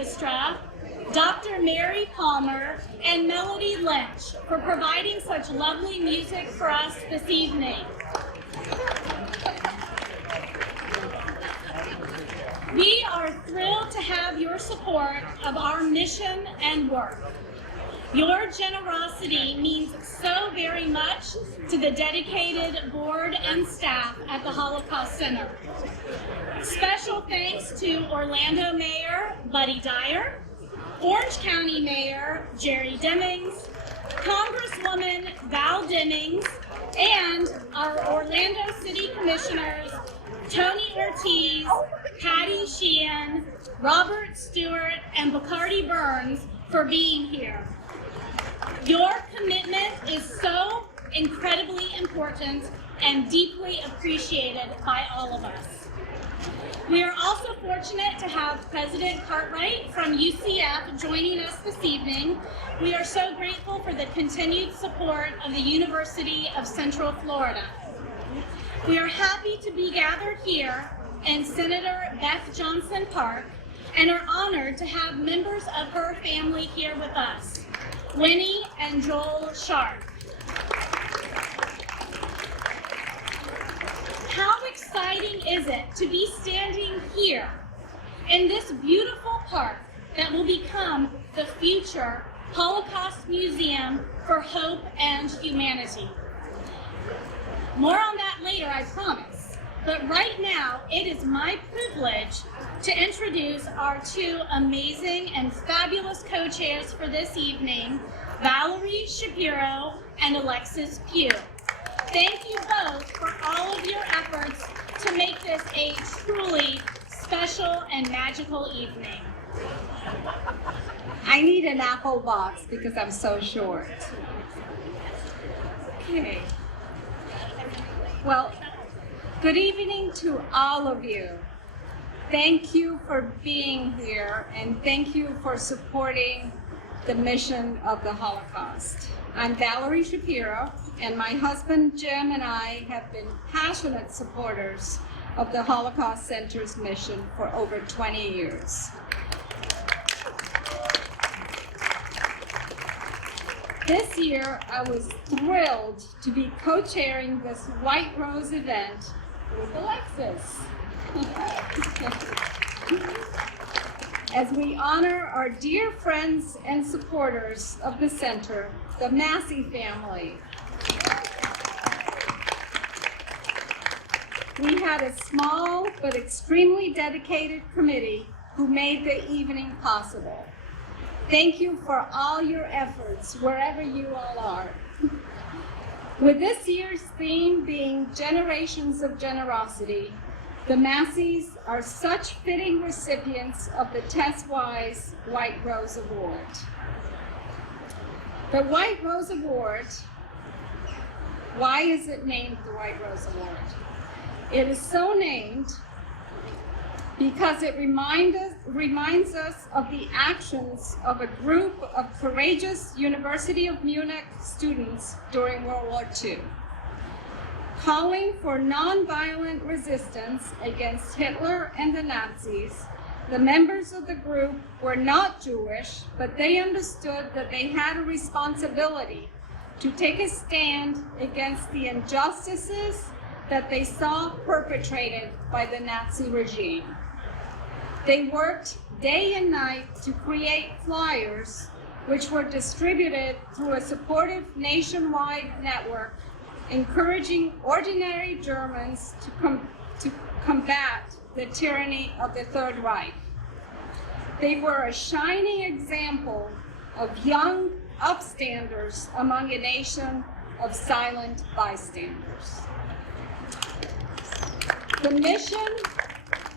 Orchestra, Dr. Mary Palmer, and Melody Lynch for providing such lovely music for us this evening. We are thrilled to have your support of our mission and work. Your generosity means so very much to the dedicated board and staff at the Holocaust Center. Special thanks to Orlando Mayor Buddy Dyer, Orange County Mayor Jerry Demings, Congresswoman Val Demings, and our Orlando City Commissioners Tony Ortiz, Patty Sheehan, Robert Stewart, and Bacardi Burns for being here. Your commitment is so incredibly important and deeply appreciated by all of us. We are also fortunate to have President Cartwright from UCF joining us this evening. We are so grateful for the continued support of the University of Central Florida. We are happy to be gathered here in Senator Beth Johnson Park and are honored to have members of her family here with us, Winnie and Joel Sharp. How exciting is it to be standing here in this beautiful park that will become the future Holocaust Museum for Hope and Humanity? More on that later, I promise. But right now, it is my privilege to introduce our two amazing and fabulous co-chairs for this evening, Valerie Shapiro and Alexis Pugh. Thank you both for all of your efforts to make this a truly special and magical evening. I need an apple box because I'm so short. Okay. Well, good evening to all of you. Thank you for being here and thank you for supporting the mission of the Holocaust. I'm Valerie Shapiro, and my husband Jim and I have been passionate supporters of the Holocaust Center's mission for over 20 years. This year, I was thrilled to be co-chairing this White Rose event with Alexis. As we honor our dear friends and supporters of the center, the Massey family. We had a small but extremely dedicated committee who made the evening possible. Thank you for all your efforts, wherever you all are. With this year's theme being Generations of Generosity, the Masseys are such fitting recipients of the Tess Wise White Rose Award. The White Rose Award, why is it named the White Rose Award? It is so named because it reminds us of the actions of a group of courageous University of Munich students during World War II. Calling for nonviolent resistance against Hitler and the Nazis, the members of the group were not Jewish, but they understood that they had a responsibility to take a stand against the injustices that they saw perpetrated by the Nazi regime. They worked day and night to create flyers which were distributed through a supportive nationwide network encouraging ordinary Germans to combat the tyranny of the Third Reich. They were a shining example of young upstanders among a nation of silent bystanders. The mission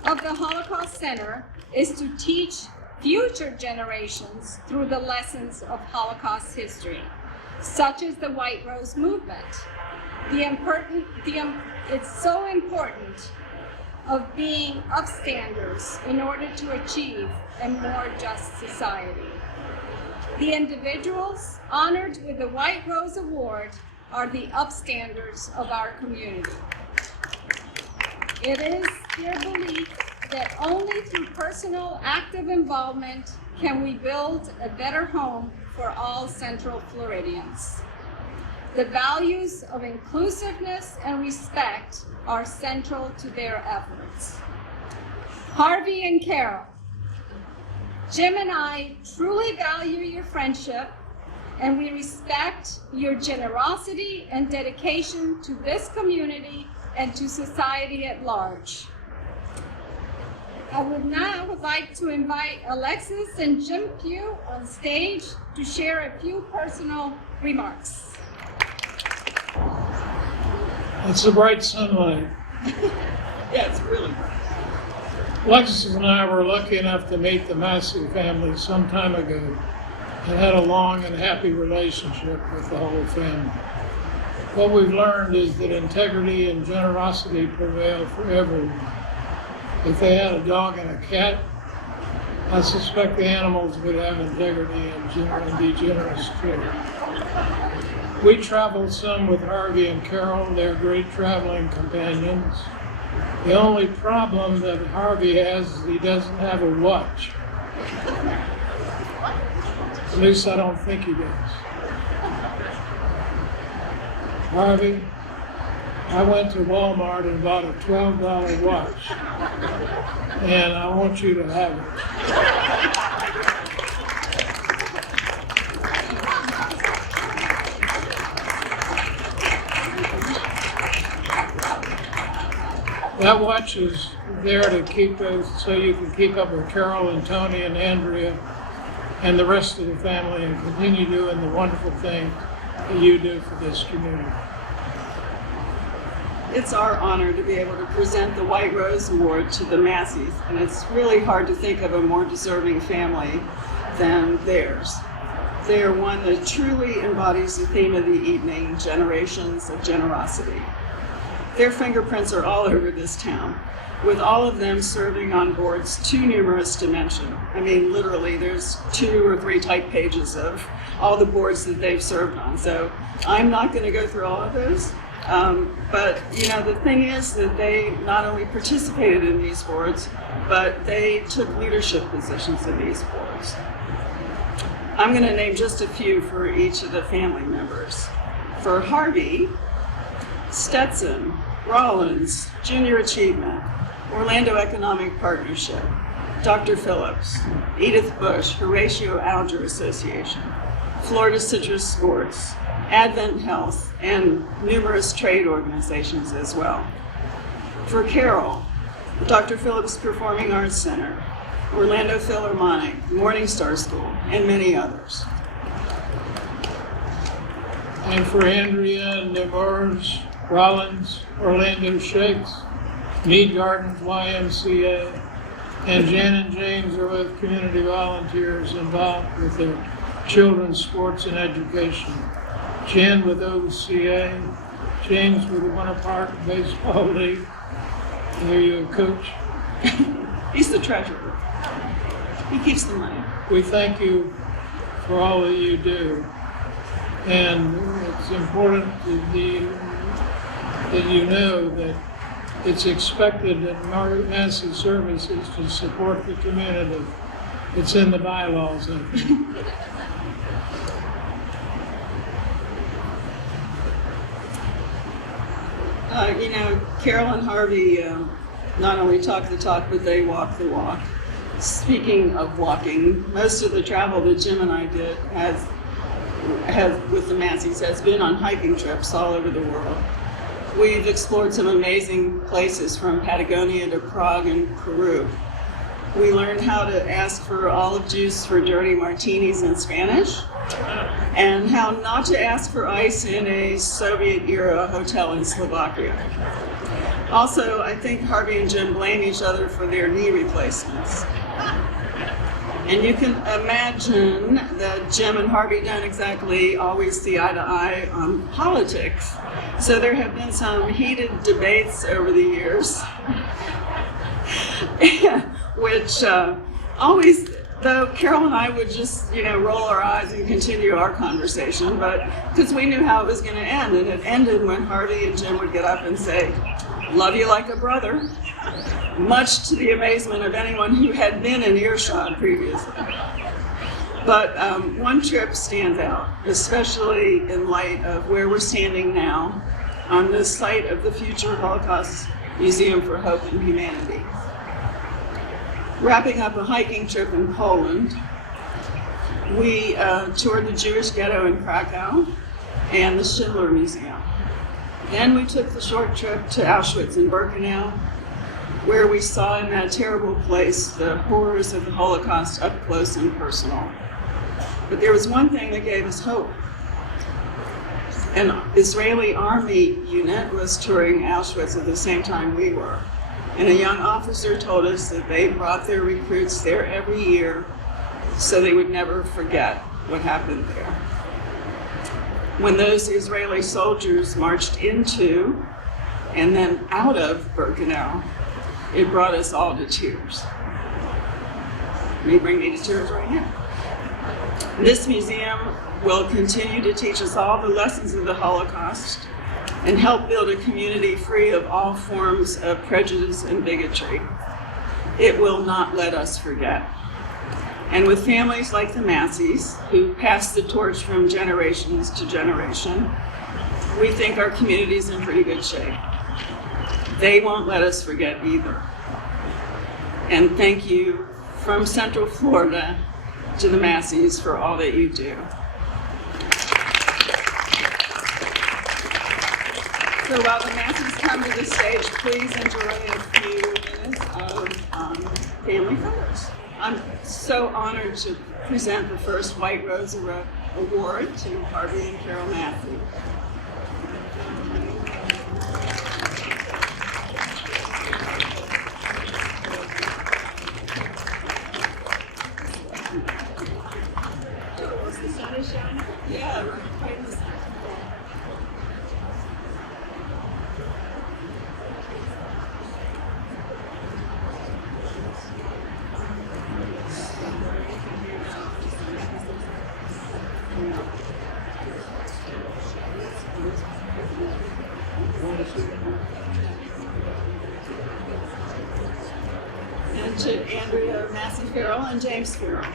of the Holocaust Center is to teach future generations through the lessons of Holocaust history, such as the White Rose movement. It's so important of being upstanders in order to achieve a more just society. The individuals honored with the White Rose Award are the upstanders of our community. It is their belief that only through personal active involvement can we build a better home for all Central Floridians. The values of inclusiveness and respect are central to their efforts. Harvey and Carol, Jim and I truly value your friendship, and we respect your generosity and dedication to this community and to society at large. I would now like to invite Alexis and Jim Pugh on stage to share a few personal remarks. It's the bright sunlight. Yeah, it's really bright. Alexis and I were lucky enough to meet the Massey family some time ago and had a long and happy relationship with the whole family. What we've learned is that integrity and generosity prevail for everyone. If they had a dog and a cat, I suspect the animals would have integrity and be generous too. We traveled some with Harvey and Carol. They're great traveling companions. The only problem that Harvey has is he doesn't have a watch. At least I don't think he does. Harvey, I went to Walmart and bought a $12 watch, and I want you to have it. That watch is there to keep us, so you can keep up with Carol and Tony and Andrea and the rest of the family and continue doing the wonderful things that you do for this community. It's our honor to be able to present the White Rose Award to the Masseys, and it's really hard to think of a more deserving family than theirs. They are one that truly embodies the theme of the evening, generations of generosity. Their fingerprints are all over this town, with all of them serving on boards too numerous to mention. I mean, literally, there's 2 or 3 type pages of all the boards that they've served on. So I'm not going to go through all of those. But, you know, the thing is that they not only participated in these boards, but they took leadership positions in these boards. I'm going to name just a few for each of the family members. For Harvey, Stetson, Rollins, Junior Achievement, Orlando Economic Partnership, Dr. Phillips, Edith Bush, Horatio Alger Association, Florida Citrus Sports, Advent Health, and numerous trade organizations as well. For Carol, Dr. Phillips Performing Arts Center, Orlando Philharmonic, Morningstar School, and many others. And for Andrea, Nemours, Rollins, Orlando Shakes, Mead Gardens, YMCA, and Jan and James are with community volunteers involved with their children's sports and education. Jan with OCA, James with the Winter Park Baseball League. Are you a coach? He's the treasurer. He keeps the money. We thank you for all that you do. And it's important that you know that it's expected that Massey services to support the community. It's in the bylaws, I think. You know, Carol and Harvey not only talk the talk, but they walk the walk. Speaking of walking, most of the travel that Jim and I did has with the Masseys has been on hiking trips all over the world. We've explored some amazing places from Patagonia to Prague and Peru. We learned how to ask for olive juice for dirty martinis in Spanish, and how not to ask for ice in a Soviet-era hotel in Slovakia. Also, I think Harvey and Jim blame each other for their knee replacements. And you can imagine that Jim and Harvey don't exactly always see eye to eye on politics. So there have been some heated debates over the years, which always, though Carol and I would just, roll our eyes and continue our conversation, but because we knew how it was going to end. And it ended when Harvey and Jim would get up and say, "Love you like a brother." much to the amazement of anyone who had been in earshot previously. But one trip stands out, especially in light of where we're standing now on the site of the future Holocaust Museum for Hope and Humanity. Wrapping up a hiking trip in Poland, we toured the Jewish ghetto in Krakow and the Schindler Museum. Then we took the short trip to Auschwitz and Birkenau, where we saw in that terrible place the horrors of the Holocaust up close and personal. But there was one thing that gave us hope. An Israeli army unit was touring Auschwitz at the same time we were. And a young officer told us that they brought their recruits there every year so they would never forget what happened there. When those Israeli soldiers marched into and then out of Birkenau, it brought us all to tears. It may bring me to tears right now. This museum will continue to teach us all the lessons of the Holocaust and help build a community free of all forms of prejudice and bigotry. It will not let us forget. And with families like the Masseys, who pass the torch from generations to generation, we think our community's in pretty good shape. They won't let us forget either. And thank you from Central Florida to the Masseys for all that you do. So while the Masseys come to the stage, please enjoy a few minutes of family photos. I'm so honored to present the first White Rose Award to Harvey and Carol Massey. The sun is shining? Yeah, right in the sun. And to Andrea Massey Farrell and James Farrell.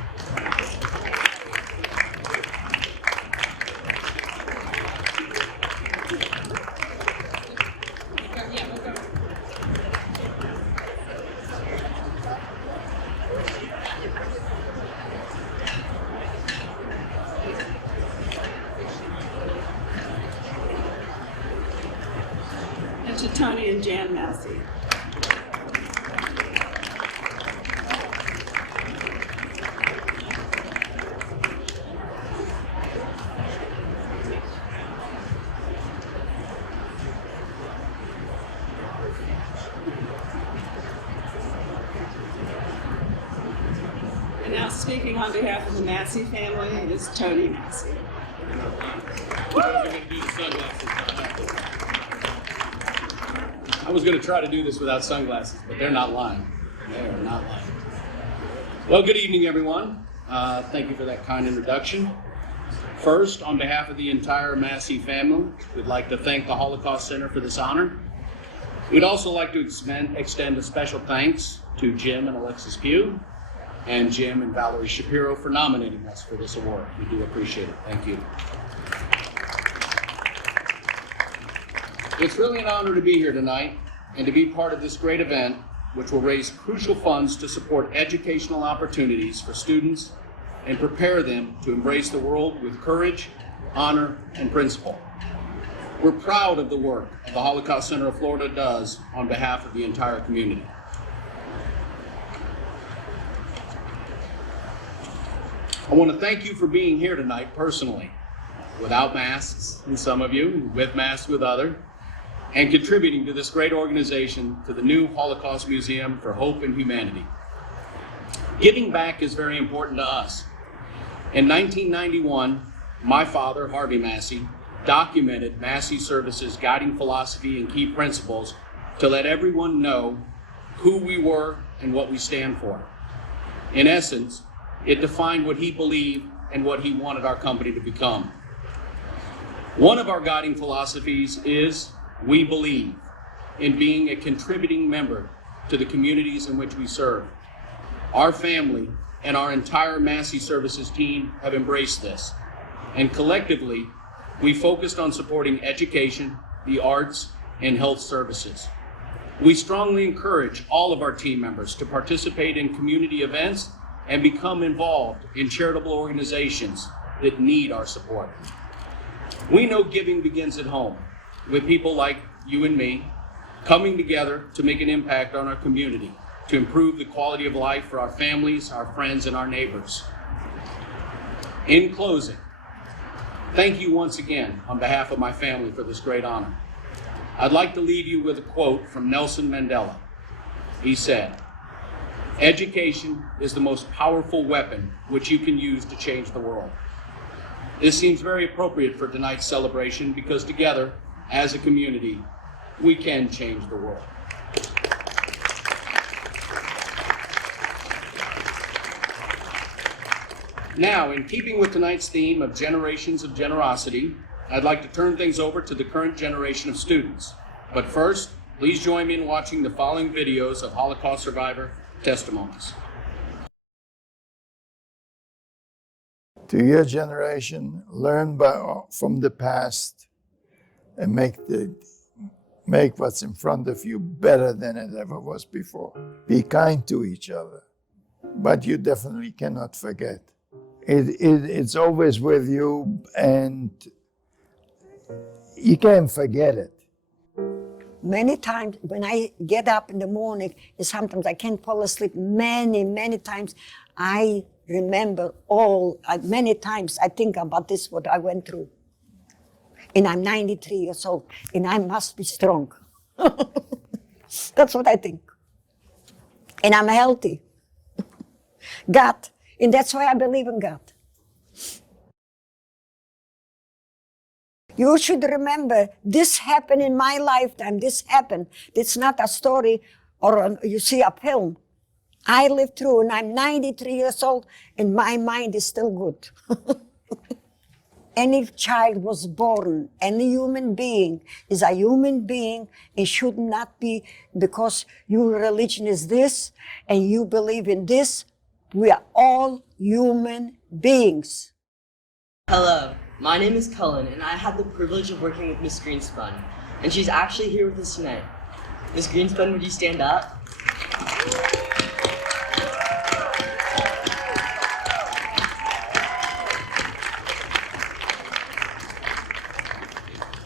And to Tony and Jan Massey. And now speaking on behalf of the Massey family is Tony Massey. I was going to try to do this without sunglasses, but they're not lying. They are not lying. Well, good evening, everyone. Thank you for that kind introduction. First, on behalf of the entire Massey family, we'd like to thank the Holocaust Center for this honor. We'd also like to extend a special thanks to Jim and Alexis Pugh, and Jim and Valerie Shapiro for nominating us for this award. We do appreciate it. Thank you. It's really an honor to be here tonight and to be part of this great event, which will raise crucial funds to support educational opportunities for students and prepare them to embrace the world with courage, honor, and principle. We're proud of the work the Holocaust Center of Florida does on behalf of the entire community. I want to thank you for being here tonight personally, without masks, and some of you, with masks with others, and contributing to this great organization, to the new Holocaust Museum for Hope and Humanity. Giving back is very important to us. In 1991, my father, Harvey Massey, documented Massey Services' guiding philosophy and key principles to let everyone know who we were and what we stand for. In essence, it defined what he believed and what he wanted our company to become. One of our guiding philosophies is we believe in being a contributing member to the communities in which we serve. Our family and our entire Massey Services team have embraced this, and collectively, we focused on supporting education, the arts, and health services. We strongly encourage all of our team members to participate in community events and become involved in charitable organizations that need our support. We know giving begins at home, with people like you and me coming together to make an impact on our community, to improve the quality of life for our families, our friends, and our neighbors. In closing, thank you once again on behalf of my family for this great honor. I'd like to leave you with a quote from Nelson Mandela. He said, "Education is the most powerful weapon which you can use to change the world." This seems very appropriate for tonight's celebration because together, as a community, we can change the world. Now, in keeping with tonight's theme of generations of generosity, I'd like to turn things over to the current generation of students. But first, please join me in watching the following videos of Holocaust survivor testimonies. To your generation, learn from the past and make what's in front of you better than it ever was before. Be kind to each other, but you definitely cannot forget. It's always with you, and you can't forget it. Many times when I get up in the morning, and sometimes I can't fall asleep, many times I remember many times I think about this, what I went through. And I'm 93 years old, and I must be strong. That's what I think. And I'm healthy. God, and that's why I believe in God. You should remember, this happened in my lifetime. This happened. It's not a story or you see a film. I lived through, and I'm 93 years old, and my mind is still good. Any child was born, any human being is a human being. It should not be because your religion is this and you believe in this. We are all human beings. Hello, my name is Cullen, and I had the privilege of working with Miss Greenspun, and she's actually here with us tonight. Miss Greenspun, would you stand up?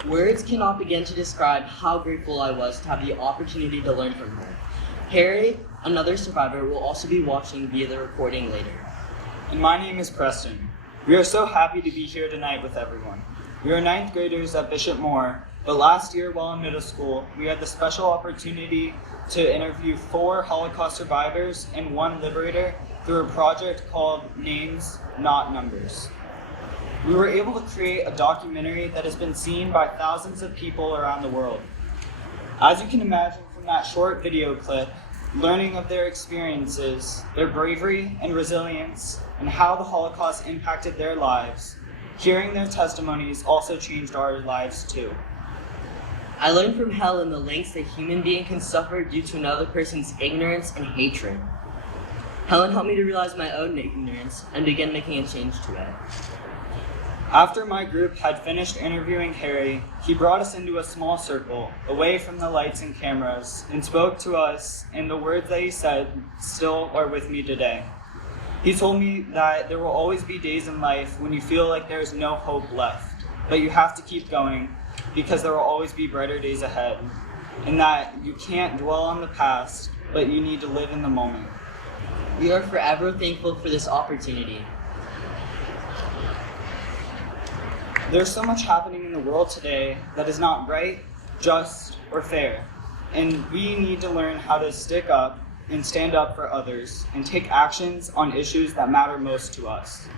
Words cannot begin to describe how grateful I was to have the opportunity to learn from her. Harry, another survivor, will also be watching via the recording later. And my name is Preston. We are so happy to be here tonight with everyone. We are 9th graders at Bishop Moore, but last year while in middle school, we had the special opportunity to interview 4 Holocaust survivors and 1 liberator through a project called Names, Not Numbers. We were able to create a documentary that has been seen by thousands of people around the world. As you can imagine from that short video clip, learning of their experiences, their bravery and resilience, and how the Holocaust impacted their lives, hearing their testimonies also changed our lives too. I learned from Helen the lengths a human being can suffer due to another person's ignorance and hatred. Helen helped me to realize my own ignorance and begin making a change to it. After my group had finished interviewing Harry, he brought us into a small circle, away from the lights and cameras, and spoke to us, and the words that he said still are with me today. He told me that there will always be days in life when you feel like there is no hope left, but you have to keep going because there will always be brighter days ahead, and that you can't dwell on the past, but you need to live in the moment. We are forever thankful for this opportunity. There's so much happening in the world today that is not right, just, or fair, and we need to learn how to stick up and stand up for others and take actions on issues that matter most to us.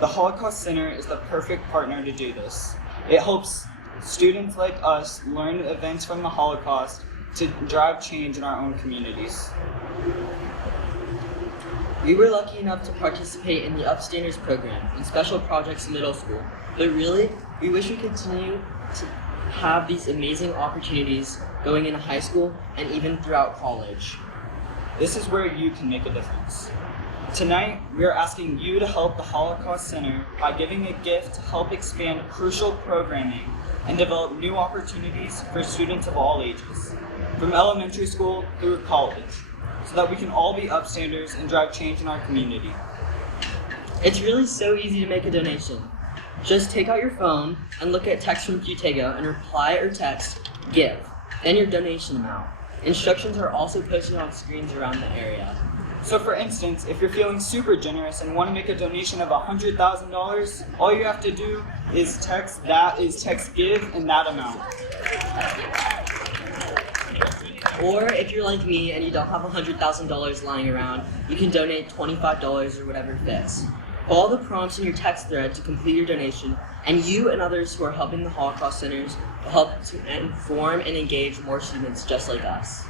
The Holocaust Center is the perfect partner to do this. It helps students like us learn events from the Holocaust to drive change in our own communities. We were lucky enough to participate in the Upstanders program and special projects in middle school, but really, we wish we could continue have these amazing opportunities going into high school and even throughout college. This is where you can make a difference. Tonight, we are asking you to help the Holocaust Center by giving a gift to help expand crucial programming and develop new opportunities for students of all ages, from elementary school through college, so that we can all be upstanders and drive change in our community. It's really so easy to make a donation. Just take out your phone and look at text from Qtego and reply or text GIVE, then your donation amount. Instructions are also posted on screens around the area. So for instance, if you're feeling super generous and want to make a donation of $100,000, all you have to do is text GIVE and that amount. Or if you're like me and you don't have $100,000 lying around, you can donate $25 or whatever fits. Follow the prompts in your text thread to complete your donation, and you and others who are helping the Holocaust Centers will help to inform and engage more students just like us.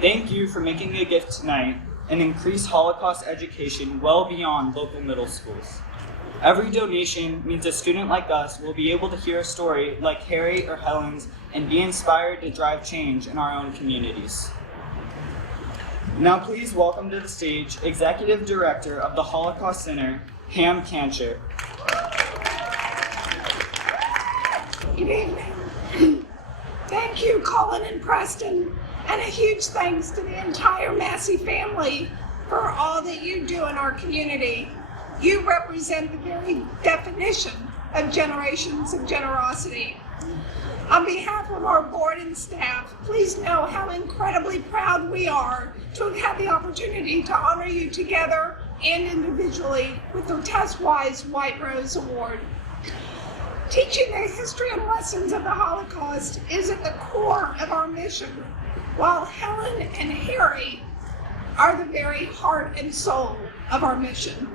Thank you for making a gift tonight and increase Holocaust education well beyond local middle schools. Every donation means a student like us will be able to hear a story like Harry or Helen's and be inspired to drive change in our own communities. Now please welcome to the stage Executive Director of the Holocaust Center, Ham Kancher. Good evening. Thank you, Colin and Preston, and a huge thanks to the entire Massey family for all that you do in our community. You represent the very definition of generations of generosity. On behalf of our board and staff, please know how incredibly proud we are to have had the opportunity to honor you together and individually with the Test-Wise White Rose Award. Teaching the history and lessons of the Holocaust is at the core of our mission, while Helen and Harry are the very heart and soul of our mission.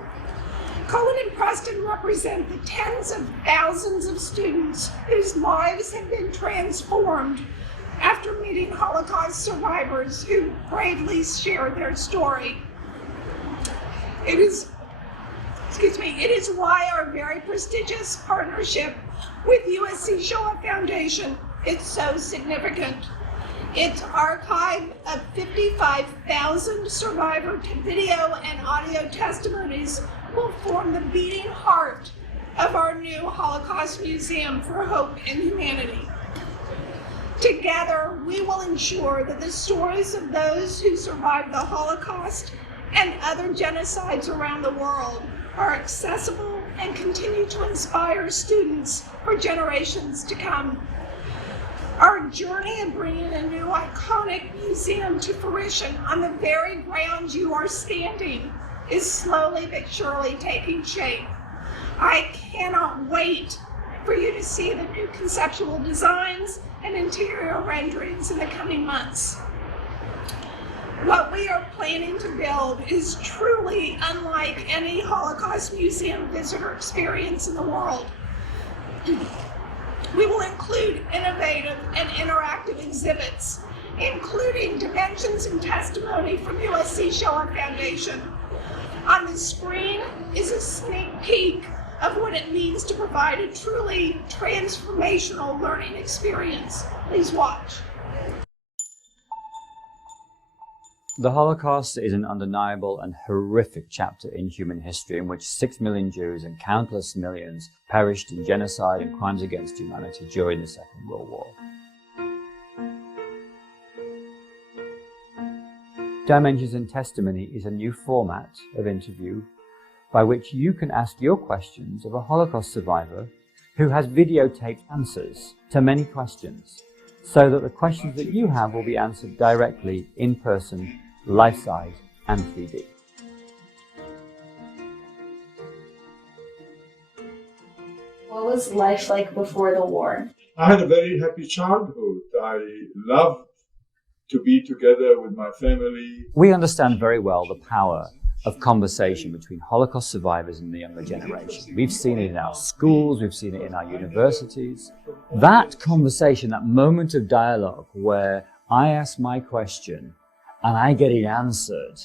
Colin and Preston represent the tens of thousands of students whose lives have been transformed after meeting Holocaust survivors who bravely share their story. It is why our very prestigious partnership with USC Shoah Foundation is so significant. Its archive of 55,000 survivor video and audio testimonies will form the beating heart of our new Holocaust Museum for Hope and Humanity. Together, we will ensure that the stories of those who survived the Holocaust and other genocides around the world are accessible and continue to inspire students for generations to come. Our journey of bringing a new iconic museum to fruition on the very grounds you are standing is slowly but surely taking shape. I cannot wait for you to see the new conceptual designs and interior renderings in the coming months. What we are planning to build is truly unlike any Holocaust museum visitor experience in the world. We will include innovative and interactive exhibits, including dimensions and testimony from USC Shoah Foundation. On the screen is a sneak peek of what it means to provide a truly transformational learning experience. Please watch. The Holocaust is an undeniable and horrific chapter in human history in which 6 million Jews and countless millions perished in genocide and crimes against humanity during the Second World War. Dimensions and Testimony is a new format of interview by which you can ask your questions of a Holocaust survivor who has videotaped answers to many questions, so that the questions that you have will be answered directly in person, life-size and 3D. What was life like before the war? I had a very happy childhood. I loved to be together with my family. We understand very well the power of conversation between Holocaust survivors and the younger generation. We've seen it in our schools, we've seen it in our universities. That conversation, that moment of dialogue where I ask my question and I get it answered,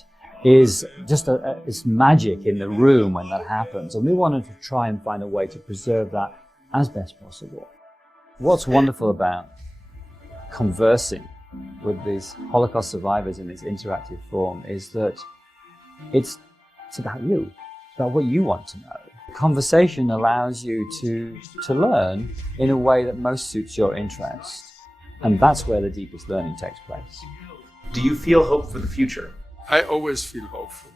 is just it's magic in the room when that happens. And we wanted to try and find a way to preserve that as best possible. What's wonderful about conversing with these Holocaust survivors in this interactive form is that it's about you. It's about what you want to know. Conversation allows you to learn in a way that most suits your interest. And that's where the deepest learning takes place. Do you feel hope for the future? I always feel hopeful.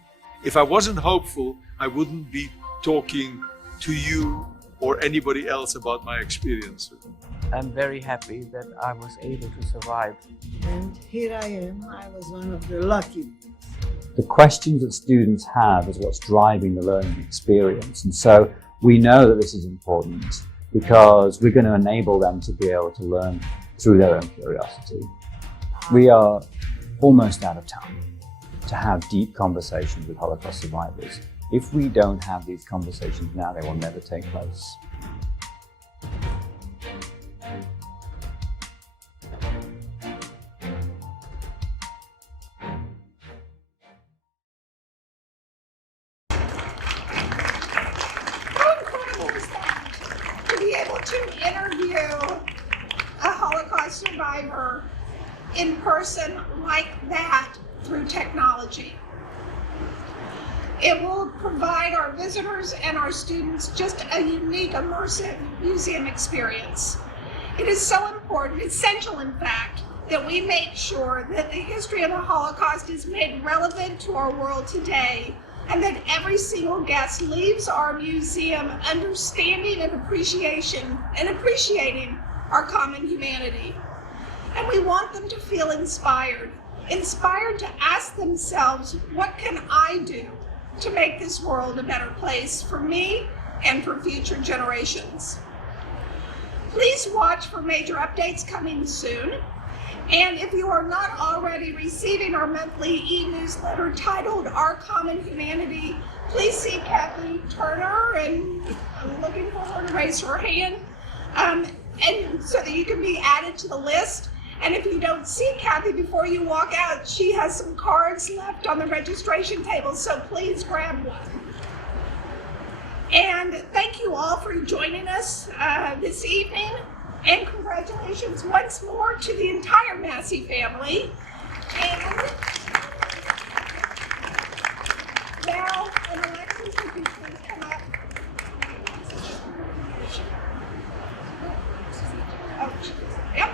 If I wasn't hopeful, I wouldn't be talking to you or anybody else about my experiences. I'm very happy that I was able to survive. And here I am. I was one of the lucky ones. The questions that students have is what's driving the learning experience. And so we know that this is important because we're going to enable them to be able to learn through their own curiosity. We are almost out of time to have deep conversations with Holocaust survivors. If we don't have these conversations now, they will never take place. How incredible is that? To be able to interview a Holocaust survivor in person like that through technology. It will provide our visitors and our students just a unique, immersive museum experience. It is so important, essential in fact, that we make sure that the history of the Holocaust is made relevant to our world today, and that every single guest leaves our museum understanding and appreciating our common humanity. And we want them to feel inspired to ask themselves, what can I do to make this world a better place for me and for future generations? Please watch for major updates coming soon. And if you are not already receiving our monthly e-newsletter titled Our Common Humanity, please see Kathy Turner, and I'm looking for her to raise her hand, and so that you can be added to the list. And if you don't see Kathy before you walk out, she has some cards left on the registration table, so please grab one. And thank you all for joining us this evening, and congratulations once more to the entire Massey family. And now, Alexis, if you please come up. Oh, yep.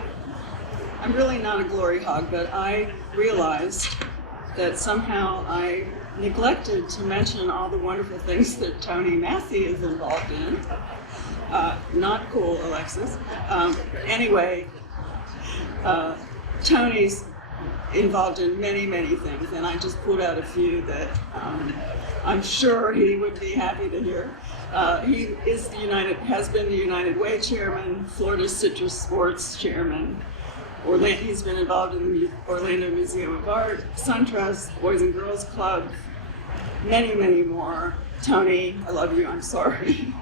I'm really not a glory hog, but I realized that somehow I neglected to mention all the wonderful things that Tony Massey is involved in. Not cool, Alexis. Anyway, Tony's involved in many, many things, and I just pulled out a few that I'm sure he would be happy to hear. He is has been the United Way chairman, Florida Citrus Sports chairman. He's been involved in the Orlando Museum of Art, SunTrust, Boys and Girls Club, many, many more. Tony, I love you, I'm sorry.